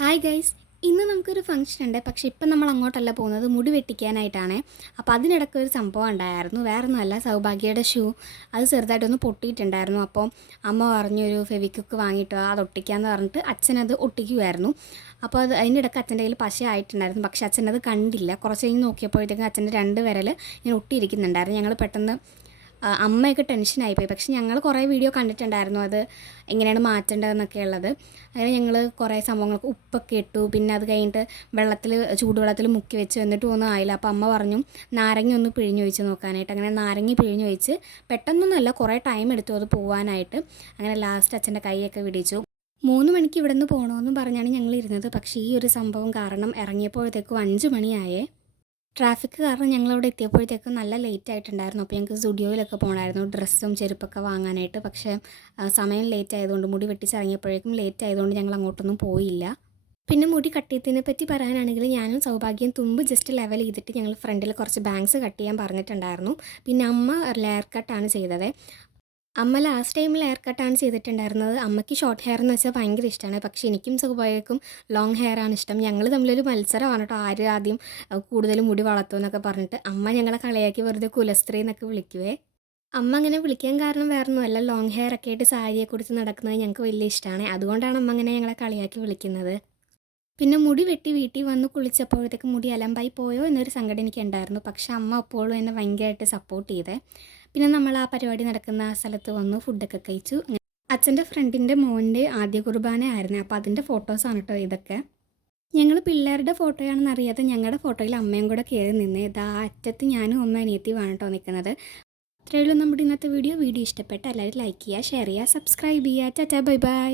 Hi guys, ഇന്ന് നമുക്കൊരു function ഉണ്ട്. പക്ഷേ ഇപ്പം നമ്മൾ അങ്ങോട്ടല്ല പോകുന്നത്, മുടി വെട്ടിക്കാനായിട്ടാണ്. അപ്പോൾ അതിനിടയ്ക്ക് ഒരു സംഭവം ഉണ്ടായിരുന്നു. വേറെ ഒന്നുമല്ല, സൗഭാഗ്യയുടെ ഷൂ അത് ചെറുതായിട്ടൊന്ന് പൊട്ടിയിട്ടുണ്ടായിരുന്നു. അപ്പോൾ അമ്മ പറഞ്ഞു ഒരു ഫെവിക്വിക്ക് വാങ്ങിയിട്ട് അത് ഒട്ടിക്കാമെന്ന് പറഞ്ഞിട്ട് അച്ഛനത് ഒട്ടിക്കുമായിരുന്നു. അപ്പോൾ അതിൻ്റെ ഇടയ്ക്ക് അച്ഛൻ്റെ കയ്യിൽ പശ ആയിട്ടുണ്ടായിരുന്നു. പക്ഷേ അച്ഛനത് കണ്ടില്ല. കുറച്ച് കഴിഞ്ഞ് നോക്കിയപ്പോഴത്തേക്കും അച്ഛൻ്റെ 2 വിരൽ ഇങ്ങനെ ഒട്ടിയിരിക്കുന്നുണ്ടായിരുന്നു. ഞങ്ങൾ പെട്ടെന്ന് അമ്മയൊക്കെ ടെൻഷനായിപ്പോയി. പക്ഷെ ഞങ്ങൾ കുറേ വീഡിയോ കണ്ടിട്ടുണ്ടായിരുന്നു അത് എങ്ങനെയാണ് മാറ്റേണ്ടതെന്നൊക്കെ ഉള്ളത്. അങ്ങനെ ഞങ്ങൾ കുറേ സംഭവങ്ങൾക്ക് ഉപ്പൊക്കെ ഇട്ടു. പിന്നെ അത് കഴിഞ്ഞിട്ട് ചൂടുവെള്ളത്തിൽ മുക്കി വെച്ച് എന്നിട്ടും ഒന്നും ആയില്ല. അപ്പോൾ അമ്മ പറഞ്ഞു നാരങ്ങ ഒന്ന് പിഴിഞ്ഞൊഴിച്ച് നോക്കാനായിട്ട്. അങ്ങനെ നാരങ്ങ പിഴിഞ്ഞൊഴിച്ച് പെട്ടെന്നൊന്നുമല്ല, കുറേ ടൈം എടുത്തു അത് പോവാനായിട്ട്. അങ്ങനെ ലാസ്റ്റ് അച്ഛൻ്റെ കൈയൊക്കെ വിടിച്ചു. 3 മണിക്ക് ഇവിടെ നിന്ന് പോകണമെന്നും പറഞ്ഞാണ് ഞങ്ങൾ ഇരുന്നത്. പക്ഷേ ഈ ഒരു സംഭവം കാരണം ഇറങ്ങിയപ്പോഴത്തേക്കും 5 മണിയായേ. ട്രാഫിക് കാരണം ഞങ്ങളവിടെ എത്തിയപ്പോഴത്തേക്കും നല്ല ലേറ്റ് ആയിട്ടുണ്ടായിരുന്നു. അപ്പോൾ ഞങ്ങൾക്ക് സ്റ്റുഡിയോയിലൊക്കെ പോകണമായിരുന്നു ഡ്രസ്സും ചെരുപ്പൊക്കെ വാങ്ങാനായിട്ട്. പക്ഷേ സമയം ലേറ്റ് ആയതുകൊണ്ട്, മുടി വെട്ടിച്ചിറങ്ങിയപ്പോഴേക്കും ലേറ്റ് ആയതുകൊണ്ട് ഞങ്ങൾ അങ്ങോട്ടൊന്നും പോയില്ല. പിന്നെ മുടി കട്ട് ചെയ്തതിനെ പറ്റി പറയാനാണെങ്കിൽ ഞാനും സൗഭാഗ്യം തുമ്പ് ജസ്റ്റ് ലെവൽ ചെയ്തിട്ട് ഞങ്ങൾ ഫ്രണ്ടിൽ കുറച്ച് ബാങ്ക്സ് കട്ട് ചെയ്യാൻ പറഞ്ഞിട്ടുണ്ടായിരുന്നു. പിന്നെ അമ്മ ലെയർ കട്ടാണ് ചെയ്തത്. അമ്മ ലാസ്റ്റ് ടൈമിൽ ഹെയർ കട്ടാണ് ചെയ്തിട്ടുണ്ടായിരുന്നത്. അമ്മയ്ക്ക് ഷോർട്ട് ഹെയർ എന്ന് വെച്ചാൽ ഭയങ്കര ഇഷ്ടമാണ്. പക്ഷേ എനിക്കും സൗഭാഗ്യക്കും ലോങ് ഹെയർ ആണ് ഇഷ്ടം. ഞങ്ങൾ തമ്മിലൊരു മത്സരമാണ് കേട്ടോ, ആര് ആദ്യം കൂടുതൽ മുടി വളർത്തും എന്നൊക്കെ പറഞ്ഞിട്ട്. അമ്മ ഞങ്ങളെ കളിയാക്കി വെറുതെ കുലസ്ത്രീ എന്നൊക്കെ വിളിക്കുവേ. അമ്മ അങ്ങനെ വിളിക്കാൻ കാരണം വേറൊന്നുമല്ല, ലോങ് ഹെയർ ഒക്കെ ആയിട്ട് സാരിയൊക്കെ ഉടുത്ത് നടക്കുന്നത് ഞങ്ങൾക്ക് വലിയ ഇഷ്ടമാണ്. അതുകൊണ്ടാണ് അമ്മ അങ്ങനെ ഞങ്ങളെ കളിയാക്കി വിളിക്കുന്നത്. പിന്നെ മുടി വെട്ടി വീട്ടിൽ വന്ന് കുളിച്ചപ്പോഴത്തേക്ക് മുടി അലമ്പായി പോയോ എന്നൊരു സങ്കടം എനിക്കുണ്ടായിരുന്നു. പക്ഷേ അമ്മ അപ്പോഴും എന്നെ ഭയങ്കരമായിട്ട് സപ്പോർട്ട് ചെയ്തേ. പിന്നെ നമ്മൾ ആ പരിപാടി നടക്കുന്ന സ്ഥലത്ത് വന്നു, ഫുഡൊക്കെ കഴിച്ചു. അച്ഛൻ്റെ ഫ്രണ്ടിൻ്റെ മോൻ്റെ ആദ്യ കുർബാന ആയിരുന്നു. അപ്പോൾ അതിൻ്റെ ഫോട്ടോസാണ് കേട്ടോ ഇതൊക്കെ. ഞങ്ങൾ പിള്ളേരുടെ ഫോട്ടോയാണെന്ന് അറിയാതെ ഞങ്ങളുടെ ഫോട്ടോയിൽ അമ്മയും കൂടെ കയറി നിന്ന് ഇതാ അറ്റത്ത് ഞാനും അമ്മ അനിയത്തിയുമാണ് കേട്ടോ നിൽക്കുന്നത്. അത്രയേ ഉള്ളൂ നമ്മുടെ ഇന്നത്തെ വീഡിയോ. വീഡിയോ ഇഷ്ടപ്പെട്ട എല്ലാവരും ലൈക്ക് ചെയ്യുക, ഷെയർ ചെയ്യുക, സബ്സ്ക്രൈബ് ചെയ്യുക. Tata bye bye.